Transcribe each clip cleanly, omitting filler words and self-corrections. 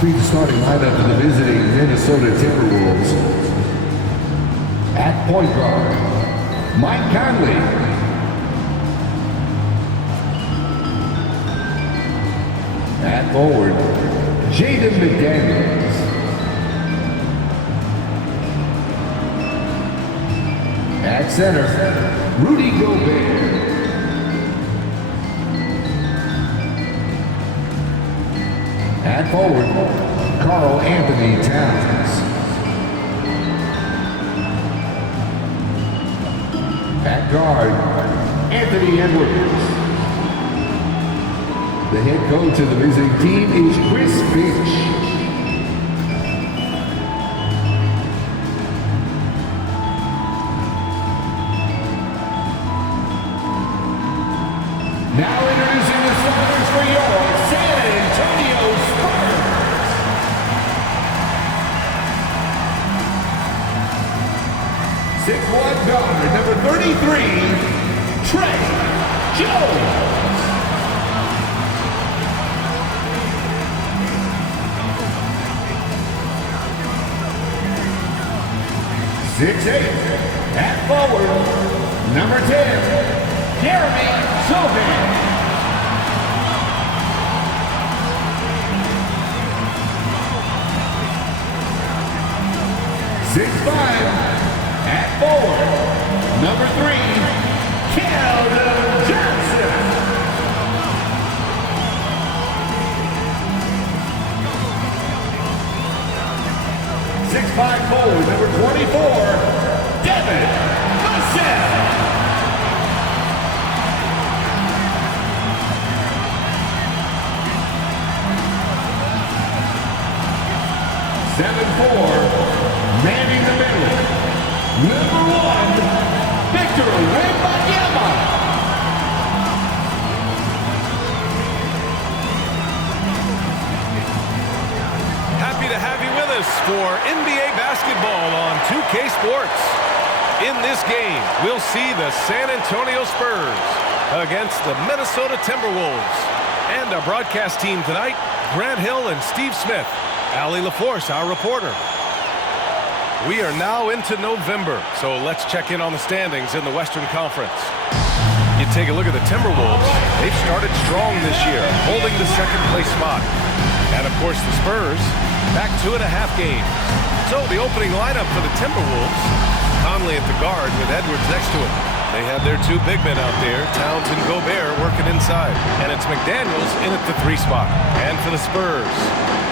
See the starting lineup for the visiting Minnesota Timberwolves. At point guard, Mike Conley. At forward, Jaden McDaniels. At center, Rudy Gobert. At forward, Karl Anthony Towns. At guard, Anthony Edwards. The head coach of the visiting team is Chris Finch. Now introducing the starters for your San Antonio Spurs. Six-one guard, number 33, Trey Jones. 6'8", at forward, number 10, Jeremy Sylvan. 6'5", at forward, number 3, Keldon Johnson. 6'5" forward, number 24, Devin Vassell. 7'4", manning the middle, number 1, Victor Wembanyama. Happy to have you with us for NBA basketball on 2K Sports. In this game, we'll see the San Antonio Spurs against the Minnesota Timberwolves. And our broadcast team tonight, Grant Hill and Steve Smith. Allie LaForce, our reporter. We are now into November, so let's check in on the standings in the Western Conference. You take a look at the Timberwolves. They've started strong this year, holding the second-place spot. And, of course, the Spurs, back 2.5 games. So the opening lineup for the Timberwolves, Conley at the guard with Edwards next to him. They have their 2 big men out there, Towns and Gobert, working inside. And it's McDaniels in at the 3 spot. And for the Spurs,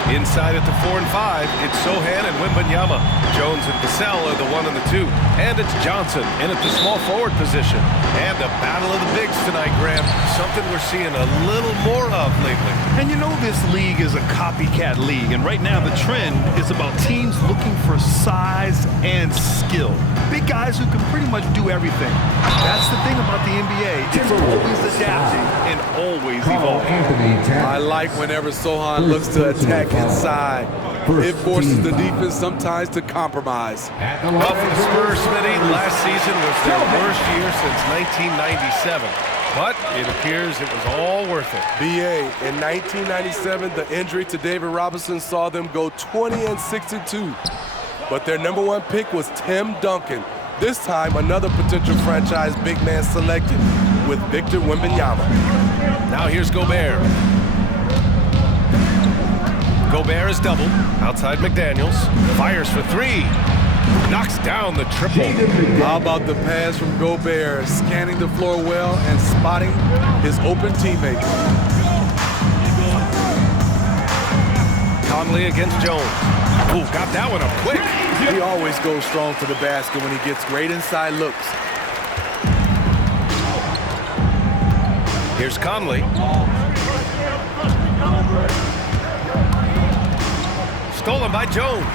inside at the 4 and 5, it's Sohan and Wembanyama. Jones and Vassell are the 1 and the 2. And it's Johnson in at the small forward position. And a battle of the bigs tonight, Graham. Something we're seeing a little more of lately. And you know this league is a copycat league. And right now the trend is about teams looking for size and skill. Big guys who can pretty much do everything. That's the thing about the NBA. It's always adapting and always evolving. I like whenever Sohan looks to attack inside. It forces the defense sometimes to compromise. Well, for the Spurs, Smitty, last season was their worst year since 1997. But it appears it was all worth it. BA, in 1997, the injury to David Robinson saw them go 20-62. But their number 1 pick was Tim Duncan. This time, another potential franchise big man selected with Victor Wembanyama. Now here's Gobert. Gobert is doubled. Outside McDaniels. Fires for 3. Knocks down the triple. How about the pass from Gobert, scanning the floor well and spotting his open teammate. Conley against Jones. Ooh, got that one up quick. He always goes strong to the basket when he gets great inside looks. Here's Conley. Stolen by Jones.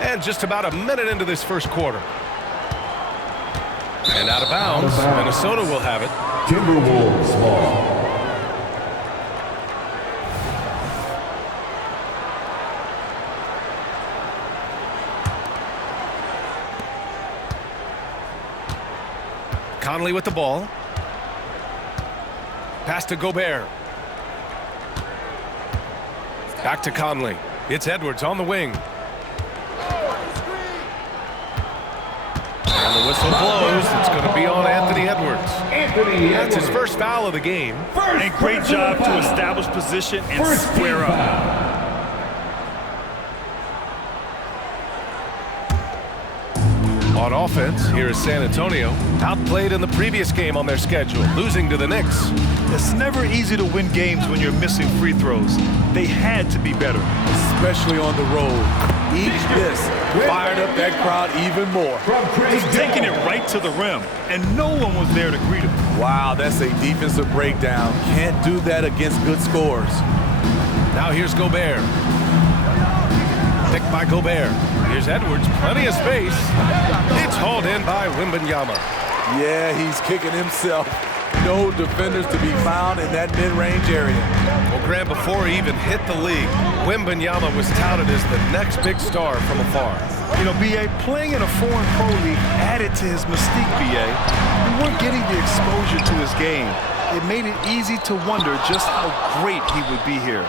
And just about a minute into this first quarter. And out of bounds. Minnesota will have it. Timberwolves ball. Conley with the ball. Pass to Gobert. Back to Conley. It's Edwards on the wing. And the whistle blows. It's going to be on Anthony Edwards. That's his first foul of the game. And great job to establish position and square up. On offense, here is San Antonio. Outplayed in the previous game on their schedule, losing to the Knicks. It's never easy to win games when you're missing free throws. They had to be better. Especially on the road. Each miss fired up that crowd even more. He's taking it right to the rim, and no one was there to greet him. Wow, that's a defensive breakdown. Can't do that against good scores. Now here's Gobert. Picked by Gobert. Here's Edwards, plenty of space. It's hauled in by Wembanyama. Yeah, he's kicking himself. No defenders to be found in that mid-range area. Well, Graham, before he even hit the league, Wembanyama was touted as the next big star from afar. You know, B.A., playing in a foreign pro league added to his mystique, B.A. We weren't getting the exposure to his game. It made it easy to wonder just how great he would be here.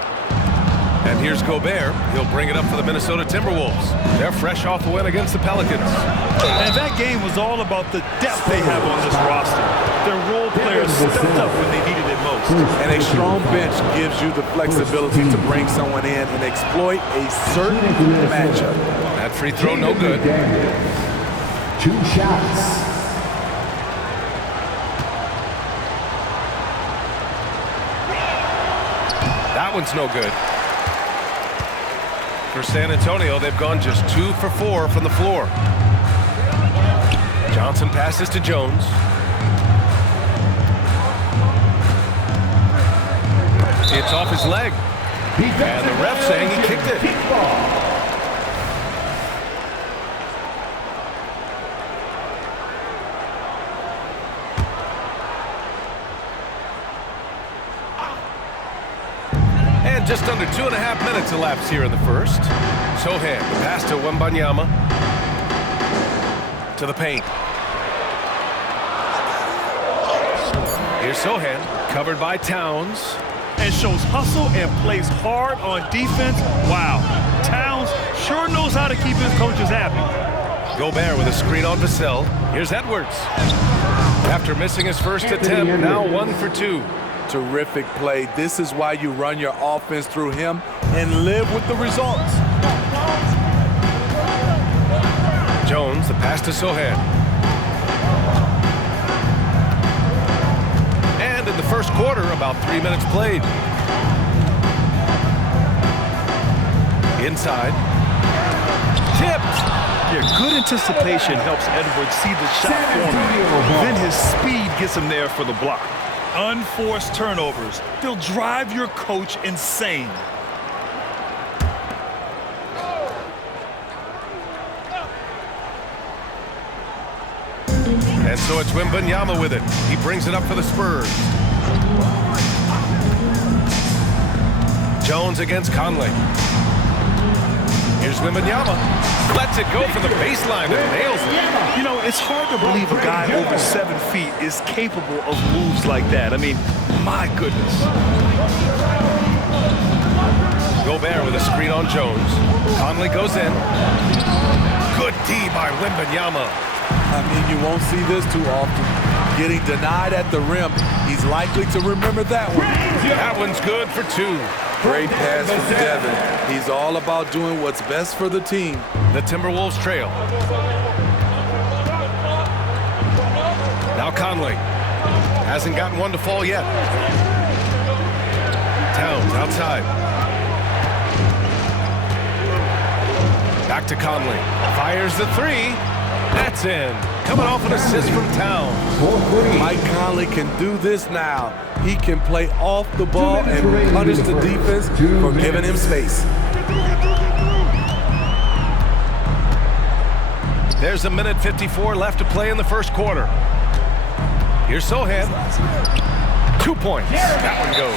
And here's Gobert. He'll bring it up for the Minnesota Timberwolves. They're fresh off a win against the Pelicans. And that game was all about the depth they have on this roster. Their role players stepped up when they needed it most. And a strong bench gives you the flexibility to bring someone in and exploit a certain matchup. That free throw, no good. 2 shots. That one's no good. For San Antonio, they've gone just 2 for 4 from the floor. Johnson passes to Jones. It's off his leg. And the ref saying he kicked it. And just under 2.5 minutes elapsed here in the first. Sohan, the pass to Wembanyama. To the paint. Here's Sohan, covered by Towns. And shows hustle and plays hard on defense. Wow, Towns sure knows how to keep his coaches happy. Gobert with a screen on Vassell. Here's Edwards. After missing his first attempt, now 1 for 2. Terrific play. This is why you run your offense through him and live with the results. Jones, the pass to Sohan. And in the first quarter, about 3 minutes played. Inside. Tipped. Yeah, good anticipation helps Edwards see the shot forming. Then his speed gets him there for the block. Unforced turnovers. They'll drive your coach insane. And so it's Wembanyama with it. He brings it up for the Spurs. Jones against Conley. Here's Wembanyama. Lets it go from the baseline and nails it. You know, it's hard to believe a guy over 7 feet is capable of moves like that. I mean, my goodness. Gobert with a screen on Jones. Conley goes in. Good D by Wembanyama. I mean, you won't see this too often. Getting denied at the rim. He's likely to remember that one. That one's good for 2. Great pass from Devin. He's all about doing what's best for the team. The Timberwolves trail. Now Conley. Hasn't gotten one to fall yet. Towns outside. Back to Conley. Fires the 3. That's in. Coming off an assist from Towns. Mike Conley can do this now. He can play off the ball and punish the defense for giving him space. There's 1:54 left to play in the first quarter. Here's Sohan. 2 points. That one goes.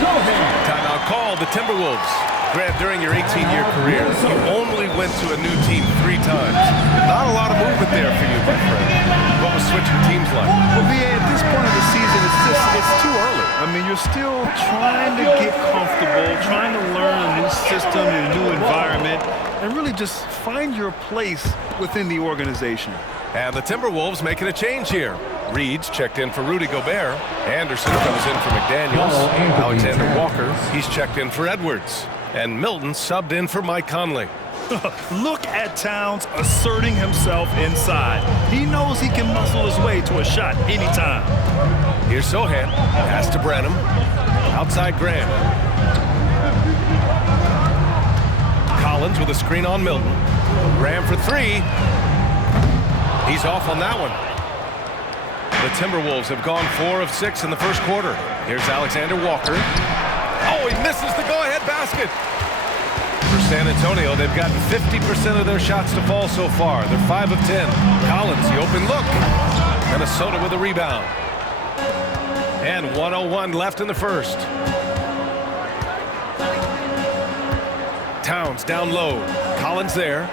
Timeout called. The Timberwolves. Grant, during your 18-year career, you only went to a new team 3 times. Not a lot of movement there for you, my friend. What was switching teams like? Well, VA, at this point of the season, it's too early. I mean, you're They're still trying to get comfortable, trying to learn a new system, a new environment, and really just find your place within the organization. And the Timberwolves making a change here. Reed's checked in for Rudy Gobert. Anderson comes in for McDaniels. Alexander Walker, he's checked in for Edwards. And Milton subbed in for Mike Conley. Look at Towns asserting himself inside. He knows he can muscle his way to a shot anytime. Here's Sohan. Pass to Branham. Outside Graham. Collins with a screen on Milton. Graham for three. He's off on that one. The Timberwolves have gone 4 of 6 in the first quarter. Here's Alexander Walker. Oh, he misses the go-ahead basket. For San Antonio, they've gotten 50% of their shots to fall so far. They're 5 of 10. Collins, the open look. Minnesota with a rebound. And 1:01 left in the first. Towns down low. Collins there.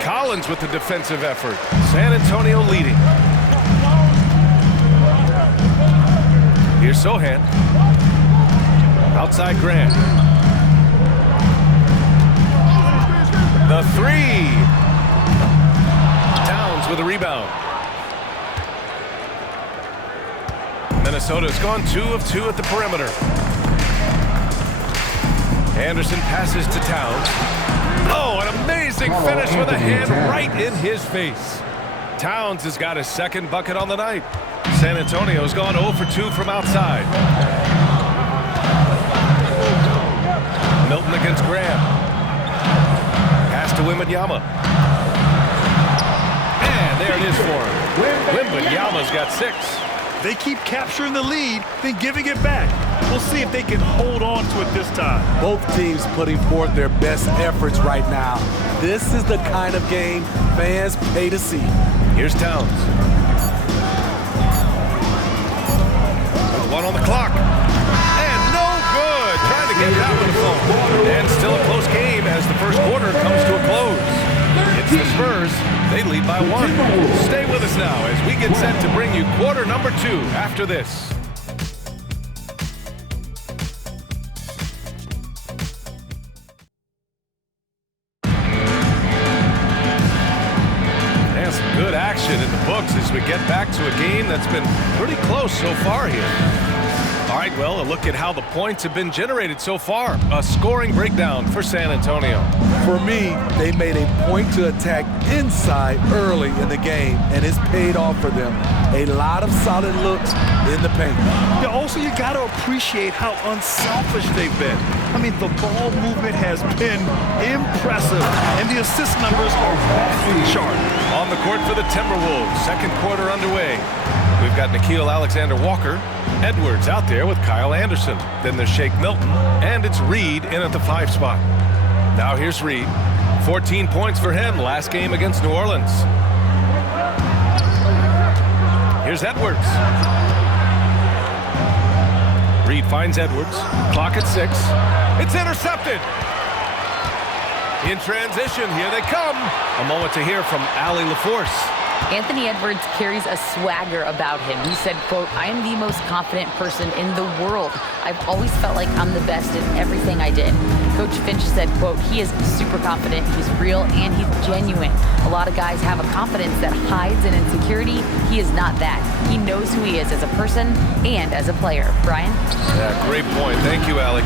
Collins with the defensive effort. San Antonio leading. Here's Sohan. Outside Grant. The three. Towns with a rebound. Minnesota's gone 2 of 2 at the perimeter. Anderson passes to Towns. Oh, an amazing finish with a hand right in his face. Towns has got his second bucket on the night. San Antonio's gone 0 for 2 from outside. Milton against Graham. Pass to Wembanyama. And there it is for him. Wembanyama's got 6. They keep capturing the lead, then giving it back. We'll see if they can hold on to it this time. Both teams putting forth their best efforts right now. This is the kind of game fans pay to see. Here's Towns. With 1 on the clock. And no good. Trying to get that one to fall. And still a close game as the first quarter comes to a close. It's the Spurs. They lead by 1. Stay with us now as we get set to bring you quarter number 2 after this. And some good action in the books as we get back to a game that's been pretty close so far here. All right, well, a look at how the points have been generated so far. A scoring breakdown for San Antonio. For me, they made a point to attack inside early in the game, and it's paid off for them. A lot of solid looks in the paint. Yeah, also, you got to appreciate how unselfish they've been. I mean, the ball movement has been impressive, and the assist numbers are off the chart. On the court for the Timberwolves, second quarter underway. We've got Nickeil Alexander-Walker. Edwards out there with Kyle Anderson. Then there's Shake Milton, and it's Reed in at the 5 spot. Now here's Reed. 14 points for him last game against New Orleans. Here's Edwards. Reed finds Edwards. Clock at 6. It's intercepted. In transition, here they come. A moment to hear from Allie LaForce. Anthony Edwards carries a swagger about him. He said, quote, "I am the most confident person in the world. I've always felt like I'm the best in everything I did." Coach Finch said, quote, "He is super confident, he's real, and he's genuine. A lot of guys have a confidence that hides an insecurity. He is not that. He knows who he is as a person and as a player." Brian? Yeah, great point. Thank you, Allie.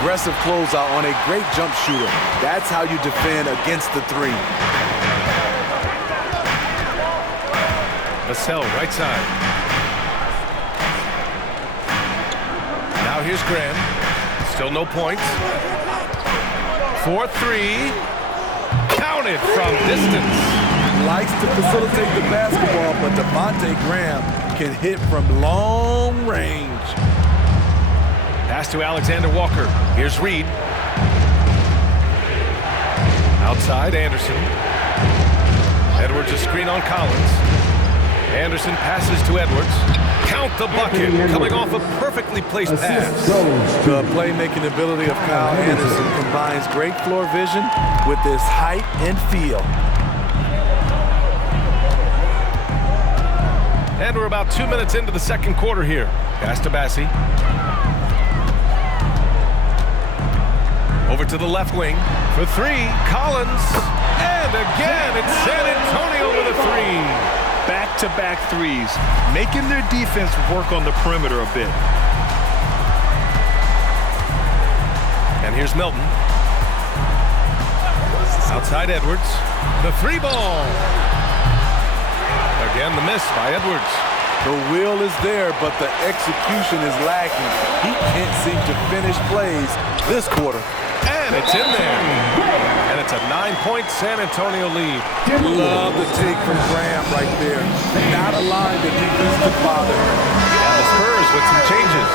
Aggressive closeout on a great jump shooter. That's how you defend against the 3. Vassell, right side. Now here's Graham. Still no points. 4-3. Counted from distance. Likes to facilitate the basketball, but Devontae Graham can hit from long range. Pass to Alexander Walker. Here's Reed. Outside, Anderson. Edwards a screen on Collins. Anderson passes to Edwards. Count the bucket, coming off a perfectly placed pass. The playmaking ability of Kyle Anderson combines great floor vision with his height and feel. And we're about 2 minutes into the second quarter here. Pass to Bassi. Over to the left wing for three. Collins. And again, it's San Antonio with a three. Back-to-back threes, making their defense work on the perimeter a bit. And here's Milton. Outside Edwards. The three ball. Again, the miss by Edwards. The will is there, but the execution is lacking. He can't seem to finish plays this quarter. And it's in there. And it's a 9-point San Antonio lead. Love the take from Graham right there. Not a line that defense could bother. And the Spurs with some changes.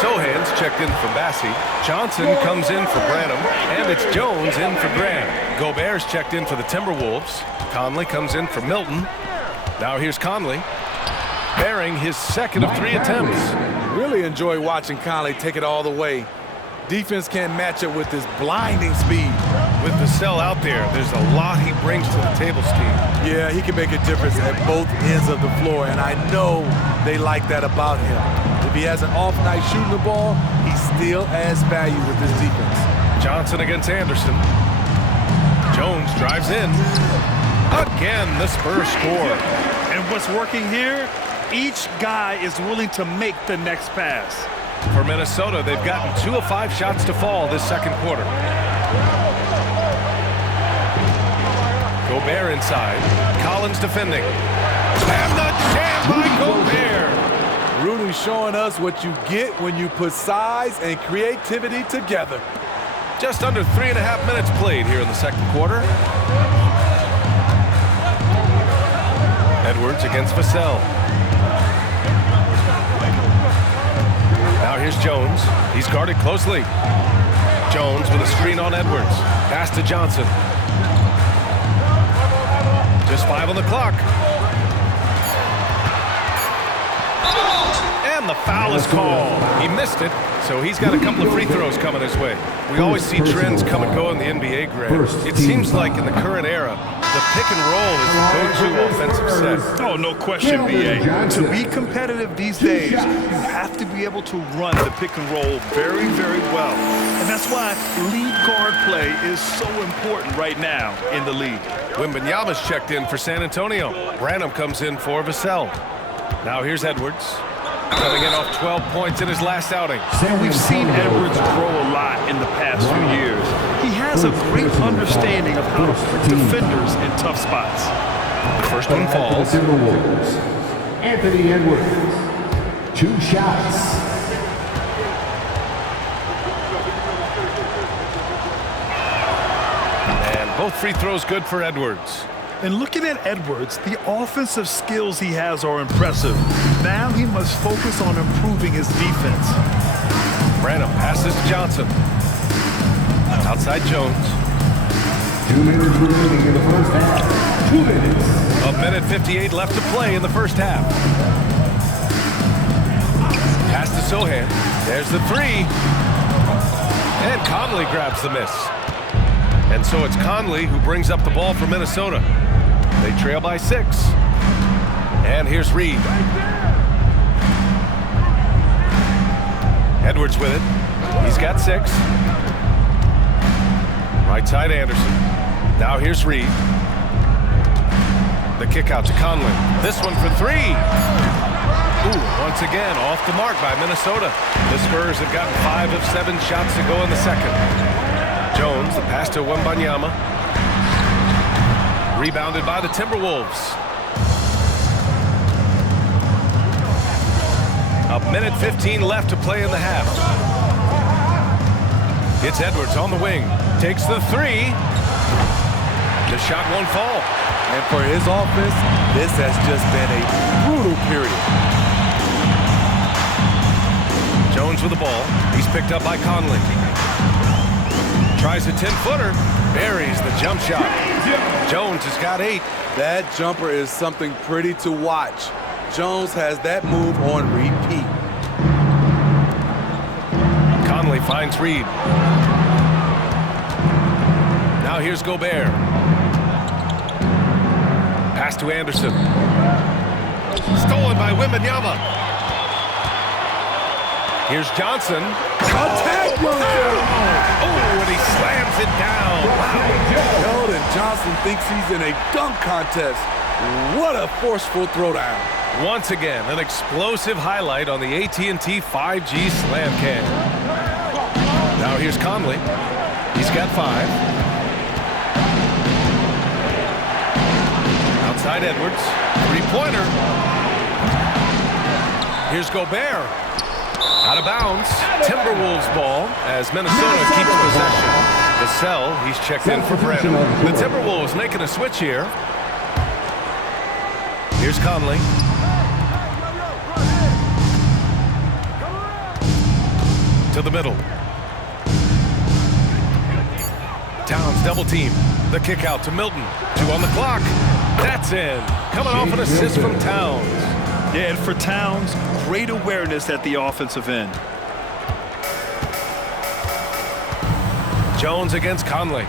Sohan's checked in for Bassi. Johnson comes in for Branham. And it's Jones in for Graham. Gobert's checked in for the Timberwolves. Conley comes in for Milton. Now here's Conley, bearing his second of 3 attempts. Really enjoy watching Conley take it all the way. Defense can't match it with his blinding speed. With Vassell out there, there's a lot he brings to the table, Steve. Yeah, he can make a difference at both ends of the floor, and I know they like that about him. If he has an off night shooting the ball, he still adds value with his defense. Johnson against Anderson. Jones drives in. Again, the Spurs score. And what's working here, each guy is willing to make the next pass. For Minnesota, they've gotten 2 of 5 shots to fall this second quarter. Gobert inside. Collins defending. And the jam by Gobert. Rudy showing us what you get when you put size and creativity together. Just under 3.5 minutes played here in the second quarter. Edwards against Vassell. Now here's Jones. He's guarded closely. Jones with a screen on Edwards. Pass to Johnson. Just 5 on the clock. And the foul is called. He missed it, so he's got a couple of free throws coming his way. We always see trends come and go in the NBA, Graham. It seems like in the current era, the pick and roll is the go-to offensive set. Oh, no question, B.A. To be competitive these days, you have to be able to run the pick and roll very, very well. And that's why lead guard play is so important right now in the league. Wembanyama's checked in for San Antonio. Branham comes in for Vassell. Now here's Edwards. Coming in off 12 points in his last outing. We've seen Edwards grow a lot in the past few years. He has a great understanding of how to put defenders in tough spots. The first one falls. Timberwolves. Anthony Edwards. 2 shots. And both free throws good for Edwards. And looking at Edwards, the offensive skills he has are impressive. Now he must focus on improving his defense. Branham passes to Johnson. Outside Jones. 2 minutes remaining in the first half. 2 minutes. 1:58 left to play in the first half. Pass to Sohan. There's the three. And Conley grabs the miss. And so it's Conley who brings up the ball for Minnesota. They trail by 6. And here's Reed. Edwards with it. He's got 6. Right side Anderson. Now here's Reed. The kick out to Conley. This one for 3. Ooh, once again off the mark by Minnesota. The Spurs have gotten 5 of 7 shots to go in the second. Jones, the pass to Wembanyama. Rebounded by the Timberwolves. 1:15 left to play in the half. It's Edwards on the wing. Takes the 3. The shot won't fall. And for his offense, this has just been a brutal period. Jones with the ball. He's picked up by Conley. Tries a 10-footer. Buries the jump shot. Jones has got 8. That jumper is something pretty to watch. Jones has that move on repeat. Conley finds Reed. Now here's Gobert. Pass to Anderson. Stolen by Wembanyama. Here's Johnson. Attack! Oh, and he slams it down. Wow. Keldon Johnson thinks he's in a dunk contest. What a forceful throwdown. Once again, an explosive highlight on the AT&T 5G Slam Cam. Now here's Conley. He's got 5. Outside Edwards. 3-pointer. Here's Gobert. Out of bounds. Timberwolves ball as Minnesota keeps possession. Vassell, he's checked in for Brennan. The Timberwolves making a switch here. Here's Conley. To the middle. Towns double team. The kick out to Milton. 2 on the clock. That's in. Coming off an assist from Towns. Yeah, and for Towns, great awareness at the offensive end. Jones against Conley.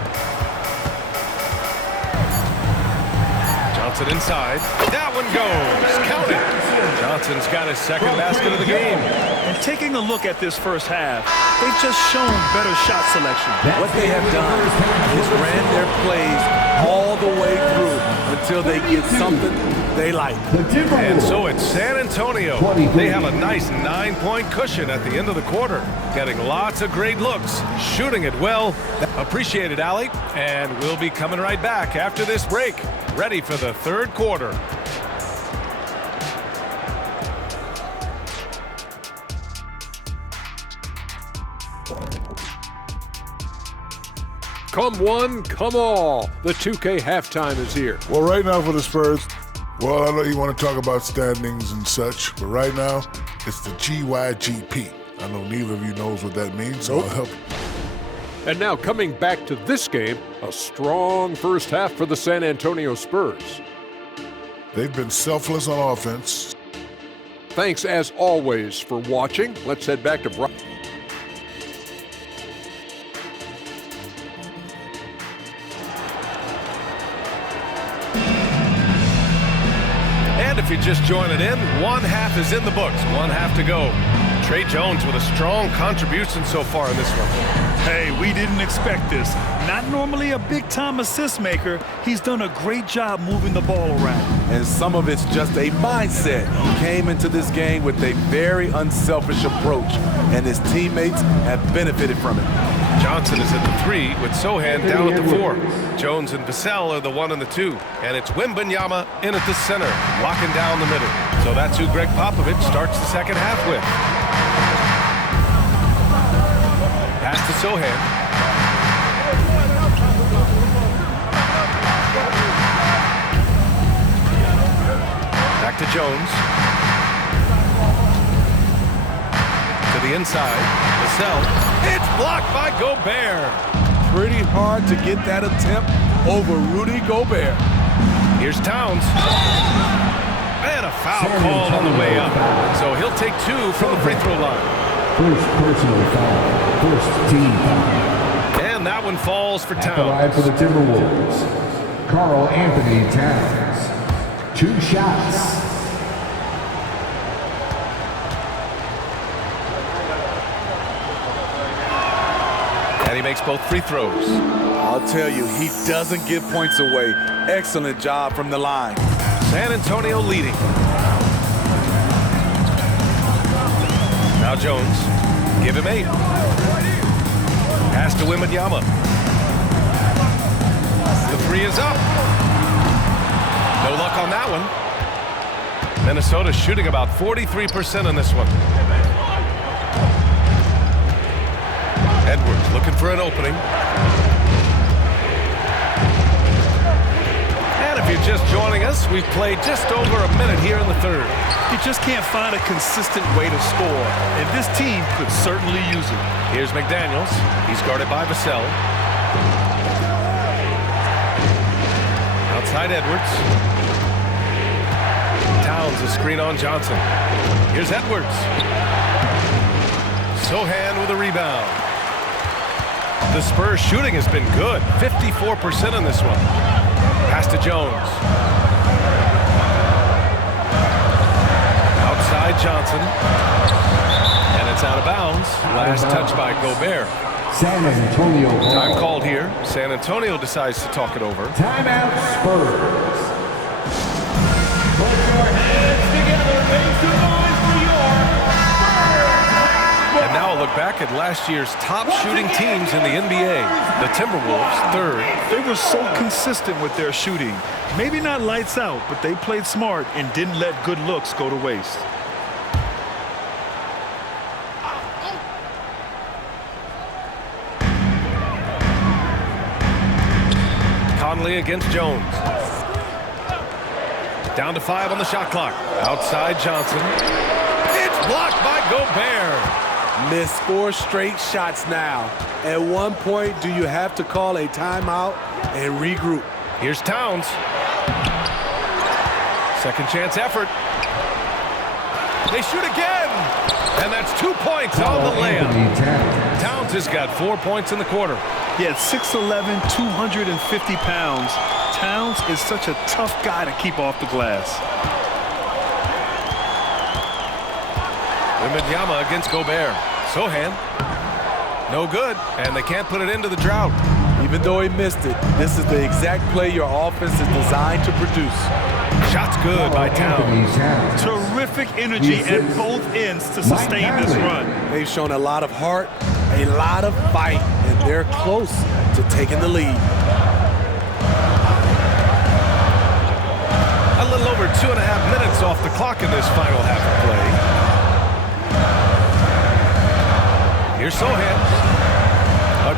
Johnson inside. That one goes. Count it. Johnson's got his second basket of the game. And taking a look at this first half, they've just shown better shot selection. What they have done is ran their plays all the way through until they get something they like. And so it's San Antonio. They have a nice 9-point cushion at the end of the quarter. Getting lots of great looks. Shooting it well. Appreciate it, Allie. And we'll be coming right back after this break. Ready for the third quarter. Come one, come all. The 2K halftime is here. Well, right now for the Spurs, well, I know you want to talk about standings and such, but right now, it's the GYGP. I know neither of you knows what that means, so I'll help you. And now coming back to this game, a strong first half for the San Antonio Spurs. They've been selfless on offense. Thanks as always for watching. Let's head back to Brock. And if you're just joining in, one half is in the books, one half to go. Trey Jones with a strong contribution so far in this one. Hey, we didn't expect this. Not normally a big-time assist maker, he's done a great job moving the ball around. And some of it's just a mindset. He came into this game with a very unselfish approach, and his teammates have benefited from it. Johnson is at the 3 with Sohan down at the 4. Jones and Vassell are the 1 and the 2. And it's Wembanyama in at the center, locking down the middle. So that's who Greg Popovich starts the second half with. Pass to Sohan. Back to Jones. To the inside. Vassell. It's blocked by Gobert. Pretty hard to get that attempt over Rudy Gobert. Here's Towns. And a foul called on the way up. So he'll take 2 from the free throw line. First personal foul. First team foul. And that one falls for At the line Towns. for the Timberwolves, Karl Anthony Towns. 2 shots. And he makes both free throws. I'll tell you, he doesn't give points away. Excellent job from the line. San Antonio leading. Now Jones. Give him 8. Pass to Wembanyama. The 3 is up. No luck on that one. Minnesota shooting about 43% in this one. Edwards looking for an opening. And if you're just joining us, we've played just over a minute here in the third. You just can't find a consistent way to score, and this team could certainly use it. Here's McDaniels. He's guarded by Vassell. Outside Edwards. Towns a screen on Johnson. Here's Edwards. Sohan with a rebound. The Spurs shooting has been good. 54% in this one. Pass to Jones. Johnson. And it's out of bounds. Last touch by Gobert. San Antonio ball. Time called here. San Antonio decides to talk it over. Timeout Spurs. Put your hands together. Make some noise for your Spurs. And now a look back at last year's top shooting teams in the NBA. The Timberwolves, third. They were so consistent with their shooting. Maybe not lights out, but they played smart and didn't let good looks go to waste. Conley against Jones. Down to 5 on the shot clock. Outside Johnson. It's blocked by Gobert. Missed 4 straight shots now. At one point, do you have to call a timeout and regroup? Here's Towns. Second chance effort. They shoot again. And that's 2 points on the layup. Towns has got 4 points in the quarter. He had 6'11", 250 pounds. Towns is such a tough guy to keep off the glass. Wembanyama against Gobert. Sohan. No good, and they can't put it into the drought. Even though he missed it, this is the exact play your offense is designed to produce. Shot's good by Towns. Terrific energy at both ends to sustain this run. They've shown a lot of heart, a lot of fight, and they're close to taking the lead. A little over 2.5 minutes off the clock in this final half of play. Here's Sohan.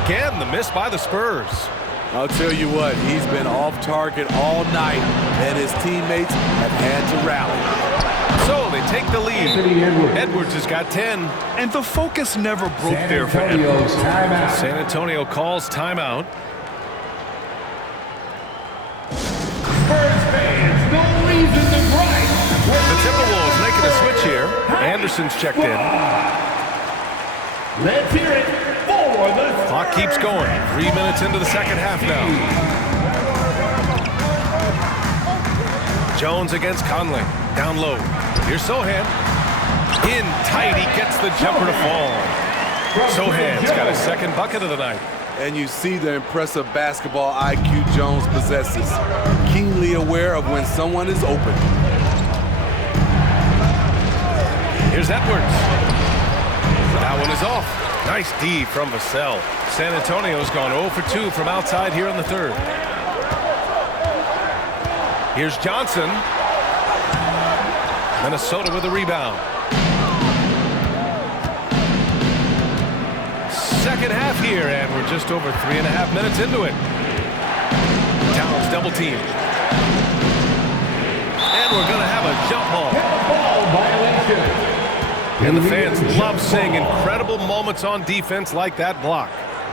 Again, the miss by the Spurs. I'll tell you what, he's been off target all night, and his teammates have had to rally. So they take the lead. Edwards has got 10. And the focus never broke there for Edwards. San Antonio calls timeout. Spurs fans, no reason to gripe. The Timberwolves making a switch here. Anderson's checked in. Let's hear it for the Clock keeps going. 3 minutes into the second half now. Jones against Conley. Down low. Here's Sohan. In tight. He gets the jumper to fall. Sohan's got his second bucket of the night. And you see the impressive basketball IQ Jones possesses. Keenly aware of when someone is open. Here's Edwards. That one is off. Nice D from Vassell. San Antonio's gone 0 for 2 from outside here in the third. Here's Johnson. Minnesota with a rebound. Second half here, and we're just over 3.5 minutes into it. Towns double team. And we're going to have a jump ball. ball violation. And the fans love seeing incredible moments on defense like that block.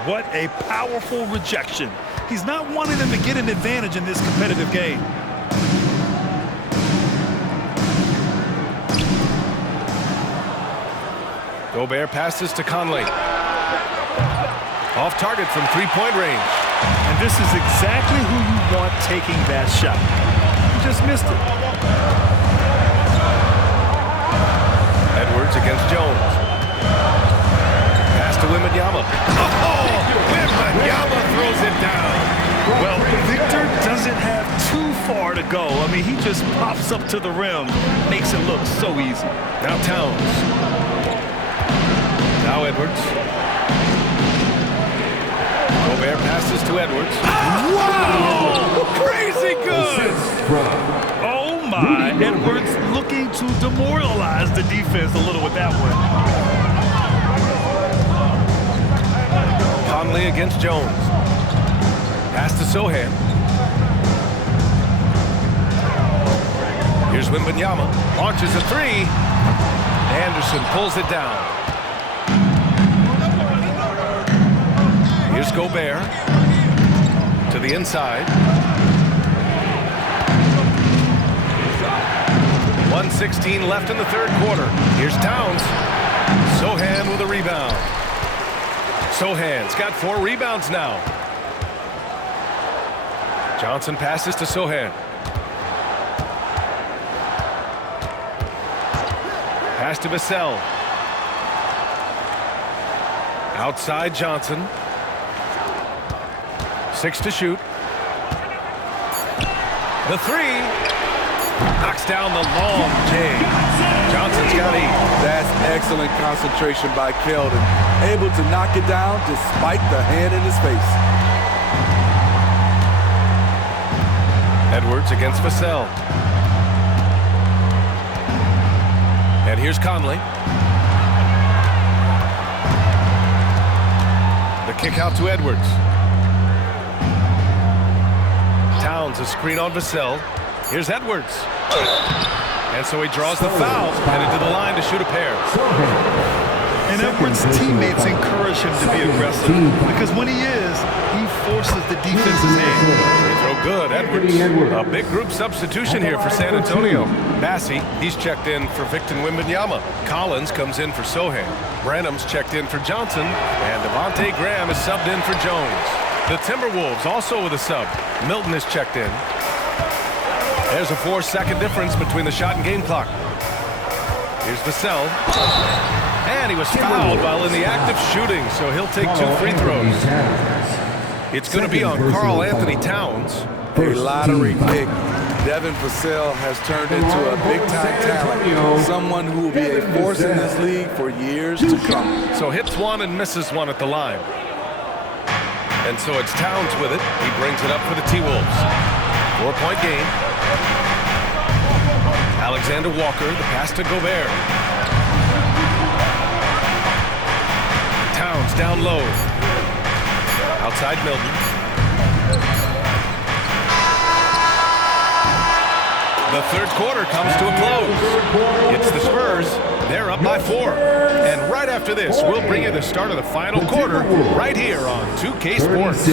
What a powerful rejection. He's not wanting them to get an advantage in this competitive game. Gobert passes to Conley. Off target from three-point range. And this is exactly who you want taking that shot. He just missed it. Edwards against Jones. Pass to Wembanyama. Oh! Wembanyama throws it down. Well, Victor doesn't have too far to go. I mean, he just pops up to the rim, makes it look so easy. Now Towns. Now Edwards. Gobert passes to Edwards. Wow! Crazy good! Oh my, Edwards looking to demoralize the defense a little with that one. Conley against Jones. Pass to Sohan. Here's Wembanyama. Launches a three. Anderson pulls it down. Here's Gobert. To the inside. 1:16 left in the third quarter. Here's Towns. Sohan with a rebound. Sohan's got 4 rebounds now. Johnson passes to Sohan. Pass to Vassell. Outside Johnson. 6 to shoot. The three. Knocks down the long J. Johnson's got 8. That's excellent concentration by Keldon. Able to knock it down despite the hand in his face. Edwards against Vassell. And here's Conley. The kick out to Edwards. Towns a screen on Vassell. Here's Edwards. And so he draws the foul, headed to the line to shoot a pair. And Edwards' teammates encourage him to be aggressive because when he is, he forces the defense's hand. They throw good. Edwards. A big group substitution here for San Antonio. Bassey, he's checked in for Victor Wembanyama. Collins comes in for Sohan. Branham's checked in for Johnson. And Devontae Graham is subbed in for Jones. The Timberwolves also with a sub. Milton is checked in. There's a 4-second difference between the shot and game clock. Here's Vassell. And he was fouled while in the act of shooting, so he'll take 2 free throws. It's going to be on Karl Anthony Towns. A lottery pick. Devin Vassell has turned into a big-time talent. Someone who will be a force in this league for years to come. So hits 1 and misses 1 at the line. And so it's Towns with it. He brings it up for the T-Wolves. 4-point game. Alexander Walker, the pass to Gobert. Towns down low. Outside Milton. The third quarter comes to a close. It's the Spurs. They're up by 4. And right after this, we'll bring you the start of the final quarter right here on 2K Sports.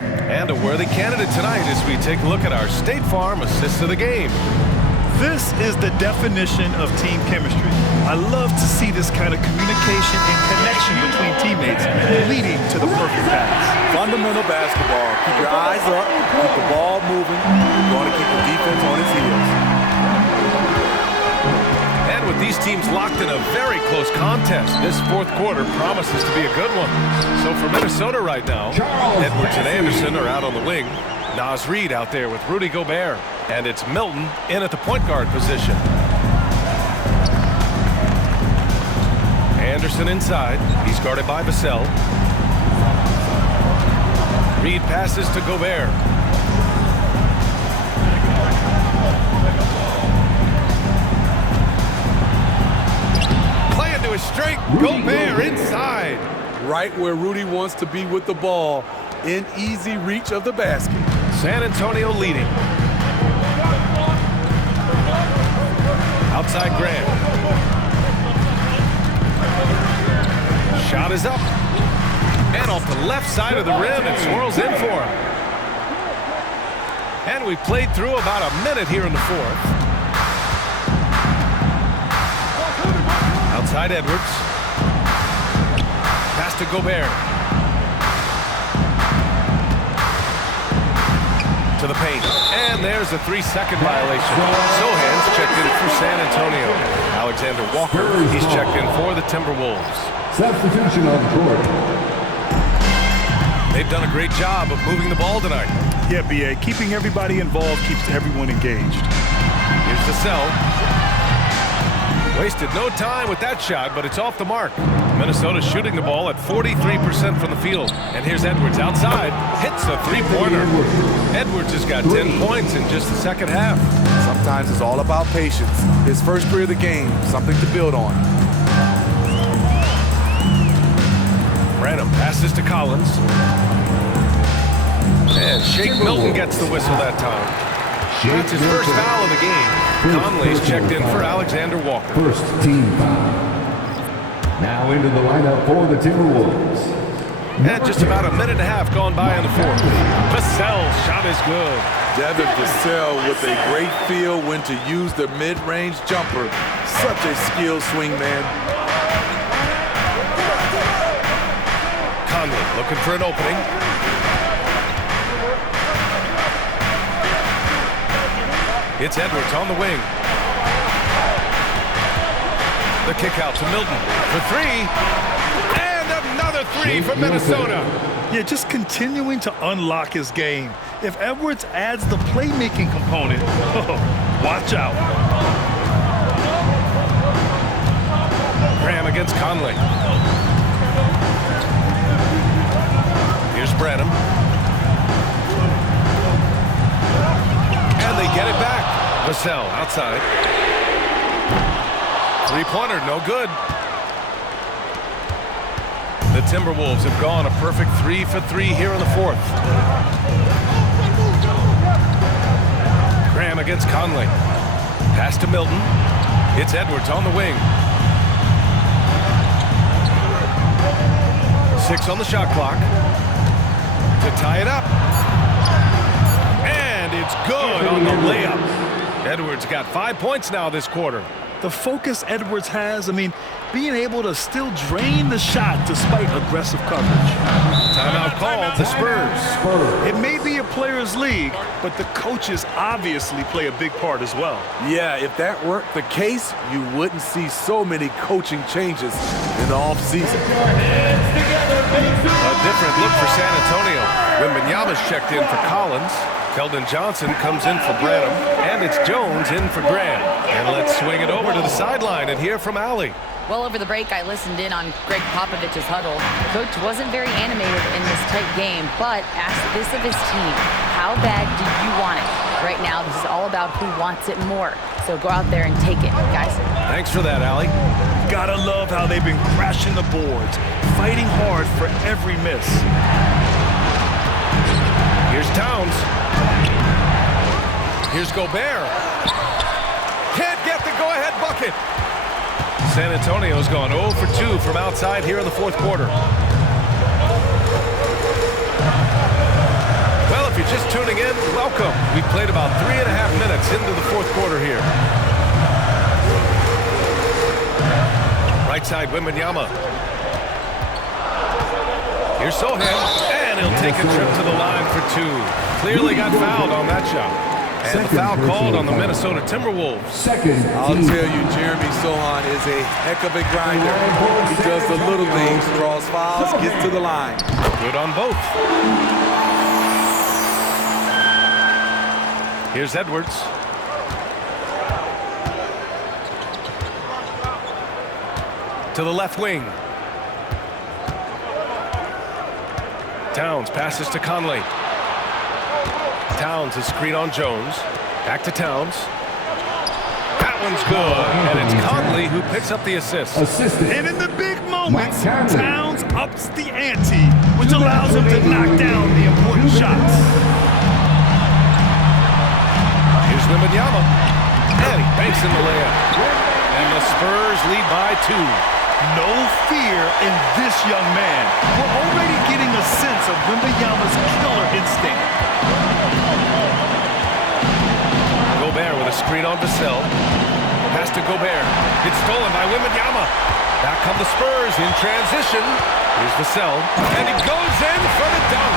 And a worthy candidate tonight as we take a look at our State Farm assist of the game. This is the definition of team chemistry. I love to see this kind of communication and connection between teammates leading to the perfect pass. Fundamental basketball. Keep your eyes up, keep the ball moving. You want to keep the defense on its heels. And with these teams locked in a very close contest, this fourth quarter promises to be a good one. So for Minnesota right now, Edwards and Anderson are out on the wing. Naz Reid out there with Rudy Gobert. And it's Milton in at the point guard position. Anderson inside. He's guarded by Vassell. Reid passes to Gobert. Playing to his strength. Gobert inside. Right where Rudy wants to be with the ball, in easy reach of the basket. San Antonio leading. Outside Graham. Shot is up. And off the left side of the rim and swirls in for him. And we played through about a minute here in the fourth. Outside Edwards. Pass to Gobert. To the paint. And there's a 3-second violation. Sohan's checked in for San Antonio. Alexander Walker, he's checked in for the Timberwolves. Substitution on the court. They've done a great job of moving the ball tonight. Yeah, B.A. Keeping everybody involved keeps everyone engaged. Here's Vassell. Wasted no time with that shot, but it's off the mark. Minnesota shooting the ball at 43% from the field. And here's Edwards outside. Hits a three-pointer. Edwards has got 10 points in just the second half. Sometimes it's all about patience. His first three of the game, something to build on. Branham passes to Collins. And Shake Milton gets the whistle that time. That's his first foul of the game. Conley's checked in for Alexander Walker. First team foul. Now into the lineup for the Timberwolves. And just about a minute and a half gone by in the fourth. Vassell's shot is good. Devin Vassell with a great feel when to use the mid-range jumper. Such a skilled swing man. Looking for an opening. It's Edwards on the wing. The kick out to Milton for three. And another three for Minnesota. Yeah, just continuing to unlock his game. If Edwards adds the playmaking component, watch out. Graham against Conley. Here's Branham. And they get it back. Vassell outside. Three-pointer, no good. The Timberwolves have gone a perfect 3 for 3 here in the fourth. Graham against Conley. Pass to Milton. It's Edwards on the wing. 6 on the shot clock. To tie it up. And it's good on the layup. Edwards got 5 points now this quarter. The focus Edwards has, being able to still drain the shot despite aggressive coverage. Timeout called, the Spurs. It may be a players' league, but the coaches obviously play a big part as well. Yeah, if that weren't the case, you wouldn't see so many coaching changes in the offseason. A different look for San Antonio. Wembanyama's checked in for Collins. Keldon Johnson comes in for Branham. And it's Jones in for Graham. And let's swing it over to the sideline and hear from Allie. Well, over the break, I listened in on Greg Popovich's huddle. Coach wasn't very animated in this tight game, but asked this of his team: how bad do you want it? Right now, this is all about who wants it more. So go out there and take it, guys. Thanks for that, Allie. Gotta love how they've been crashing the boards, fighting hard for every miss. Here's Towns. Here's Gobert. Can't get the go-ahead bucket. San Antonio's gone 0 for 2 from outside here in the fourth quarter. Well, if you're just tuning in, welcome. We've played about 3.5 minutes into the fourth quarter here. Right side, Wembanyama. Here's Sohan, and he'll take a trip to the line for 2. Clearly got fouled on that shot. And the foul called on the Minnesota Timberwolves. I'll tell you, Jeremy Sohan is a heck of a grinder. He does the little things, draws fouls, gets to the line. Good on both. Here's Edwards. To the left wing. Towns passes to Conley. Towns is screen on Jones. Back to Towns. That one's good. And it's Conley who picks up the assist. And in the big moments, Towns ups the ante, which allows him to knock down the important shots. Here's Wembanyama. And he banks in the layup. And the Spurs lead by 2. No fear in this young man. We're already getting a sense of Wembanyama's killer instinct. Gobert with a screen on Vassell. Pass to Gobert. It's stolen by Wembanyama. Back come the Spurs in transition. Here's Vassell. And he goes in for the dunk.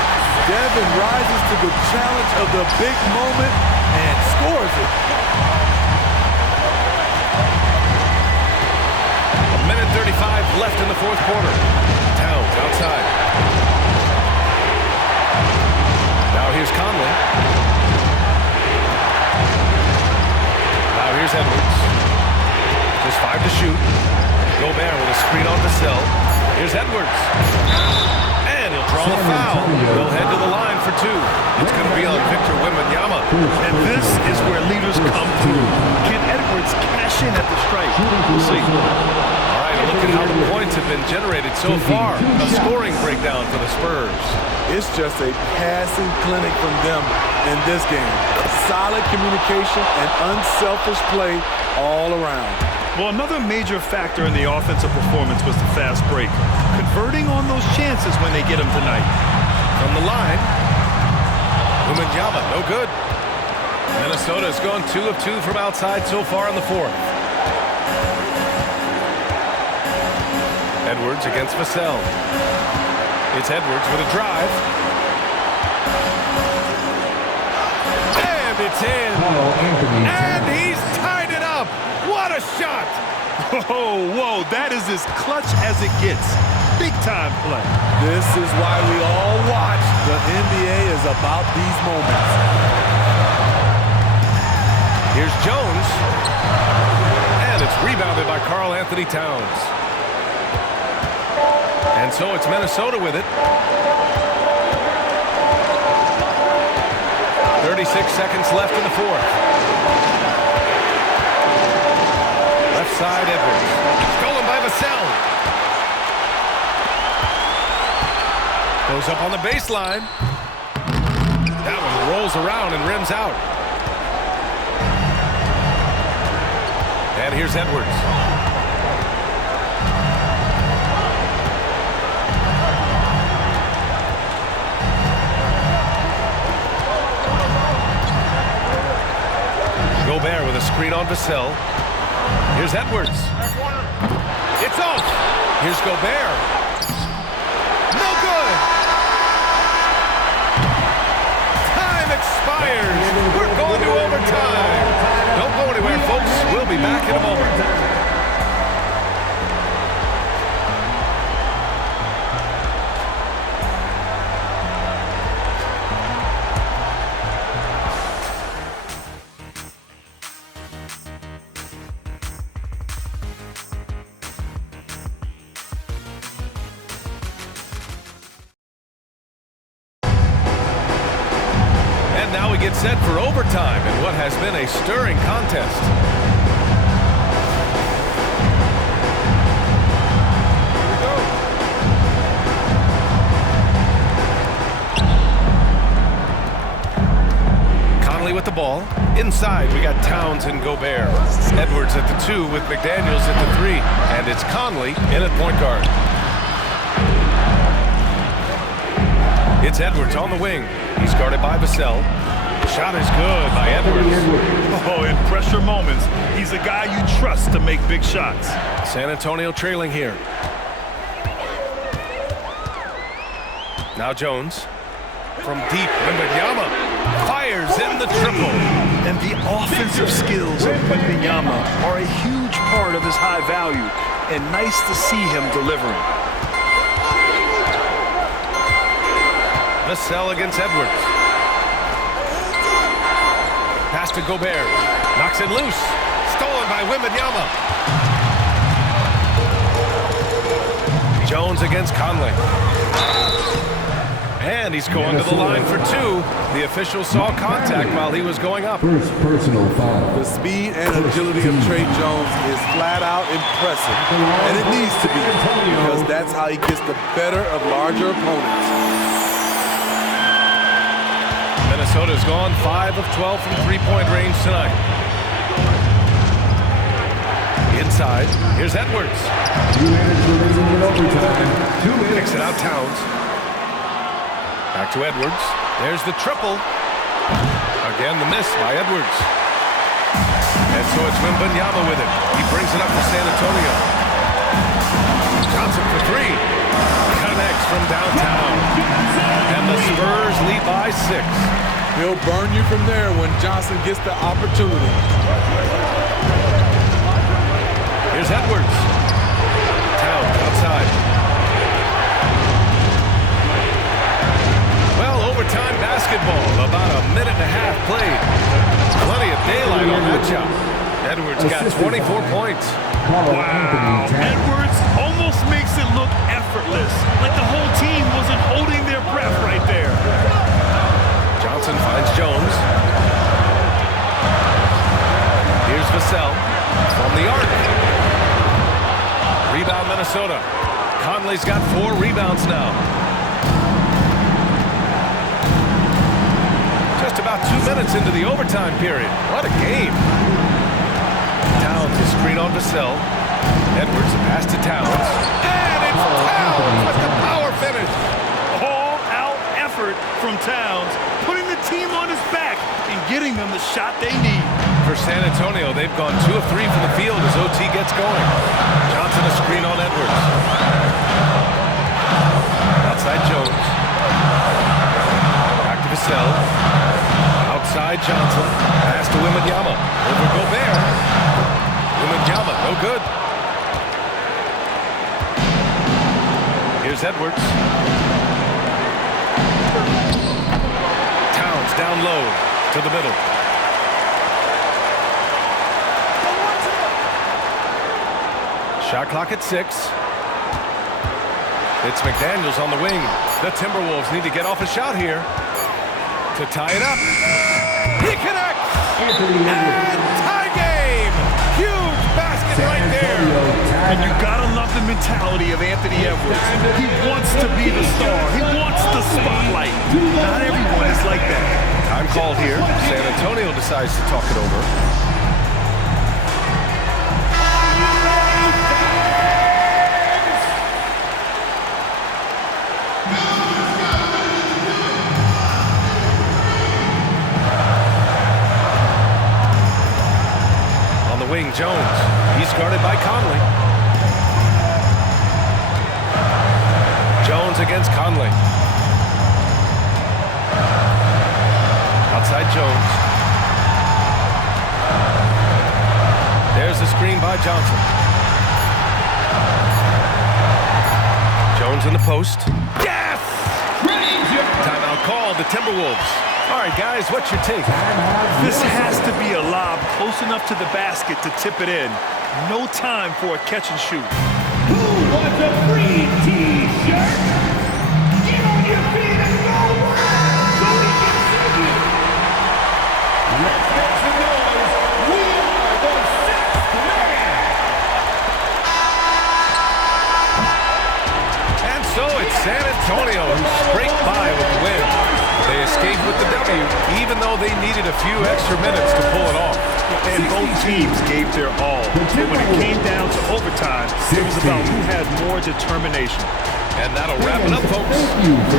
Devin rises to the challenge of the big moment and scores it. 1:35 left in the fourth quarter. Towns outside. Now here's Conley. Now here's Edwards. Just 5 to shoot. Gobert with a screen on Vassell. Here's Edwards. And he'll draw a foul. They'll head to the line for 2. It's going to be on Victor Wembanyama. And this is where leaders come through. Can Edwards cash in at the strike? We'll see. Look at how the points have been generated so far. A scoring breakdown for the Spurs. It's just a passing clinic from them in this game. Solid communication and unselfish play all around. Well, another major factor in the offensive performance was the fast break. Converting on those chances when they get them tonight. From the line, Wembanyama, no good. Minnesota has gone 2 of 2 from outside so far in the fourth. Edwards against Vassell. It's Edwards with a drive. And it's in. And he's tied it up. What a shot. Whoa, that is as clutch as it gets. Big time play. This is why we all watch. The NBA is about these moments. Here's Jones. And it's rebounded by Karl Anthony Towns. And so it's Minnesota with it. 36 seconds left in the fourth. Left side, Edwards. Stolen by Vassell. Goes up on the baseline. That one rolls around and rims out. And here's Edwards. Gobert with a screen on Vassell. Here's Edwards. It's off. Here's Gobert. No good. Time expires. We're going to overtime. Don't go anywhere, folks. We'll be back in a moment. Now we get set for overtime in what has been a stirring contest. Conley with the ball. Inside, we got Towns and Gobert. Edwards at the 2 with McDaniels at the 3. And it's Conley in at point guard. It's Edwards on the wing. He's guarded by Vassell. Shot is good by Edwards. Oh, in pressure moments, he's a guy you trust to make big shots. San Antonio trailing here. Now Jones. From deep, Wembanyama fires in the triple. And the offensive skills of Wembanyama are a huge part of his high value. And nice to see him delivering. Vassell against Edwards. Pass to Gobert. Knocks it loose. Stolen by Wembanyama. Jones against Conley. And he's going to the line for 2. The official saw contact while he was going up. First personal foul. The speed and agility of Trey Jones is flat out impressive. And it needs to be, because that's how he gets the better of larger opponents. Minnesota's gone 5 of 12 from three-point range tonight. Inside, here's Edwards. 2 minutes remaining in overtime. 2 minutes. Kicks it out, Towns. Back to Edwards. There's the triple. Again, the miss by Edwards. And so it's Wembanyama with it. He brings it up for San Antonio. Johnson for 3. Connects from downtown. And the Spurs lead by 6. He'll burn you from there when Johnson gets the opportunity. Here's Edwards. Towns outside. Well, overtime basketball. About a minute and a half played. Plenty of daylight on that shot. Edwards got 24 points. Wow. Edwards almost makes it look effortless. Like the whole team wasn't holding their breath right there. Johnson finds Jones. Here's Vassell from the arc. Rebound Minnesota. Conley's got 4 rebounds now. Just about 2 minutes into the overtime period. What a game. Towns is screen on Vassell. Edwards a pass to Towns. And it's Towns with the power finish. All-out effort from Towns, putting the team on his back and getting them the shot they need. For San Antonio, they've gone 2 of 3 from the field as OT gets going. Johnson a screen on Edwards. Outside Jones. Back to Vassell. Outside Johnson. Pass to Wembanyama. Over Gobert. Wembanyama, no good. Here's Edwards. Towns down low to the middle. Shot clock at 6. It's McDaniels on the wing. The Timberwolves need to get off a shot here to tie it up. He connects! And tie game! Huge basket right there. And you gotta love the mentality of Anthony Edwards. He wants to be the star. He wants the spotlight. Not everyone is like that. Time called here. San Antonio decides to talk it over. Wing Jones. He's guarded by Conley. Jones against Conley. Outside Jones. There's the screen by Johnson. Jones in the post. Yes! Timeout called, the Timberwolves. All right, guys, what's your take? This has to be a lob close enough to the basket to tip it in. No time for a catch and shoot. Who wants a free T-shirt? Get on your feet and go wild so we can see you. Let's make some noise. We are the sixth man. And so it's San Antonio who scraped by with the win. They escaped with the W, even though they needed a few extra minutes to pull it off. And both teams gave their all. But when it came down to overtime, it was about who had more determination. And that'll wrap it up, folks.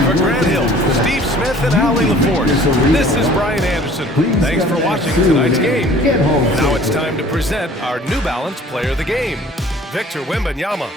For Grant Hill, Steve Smith, and Allie LaForce, this is Brian Anderson. Thanks for watching tonight's game. Now it's time to present our New Balance Player of the Game, Victor Wembanyama.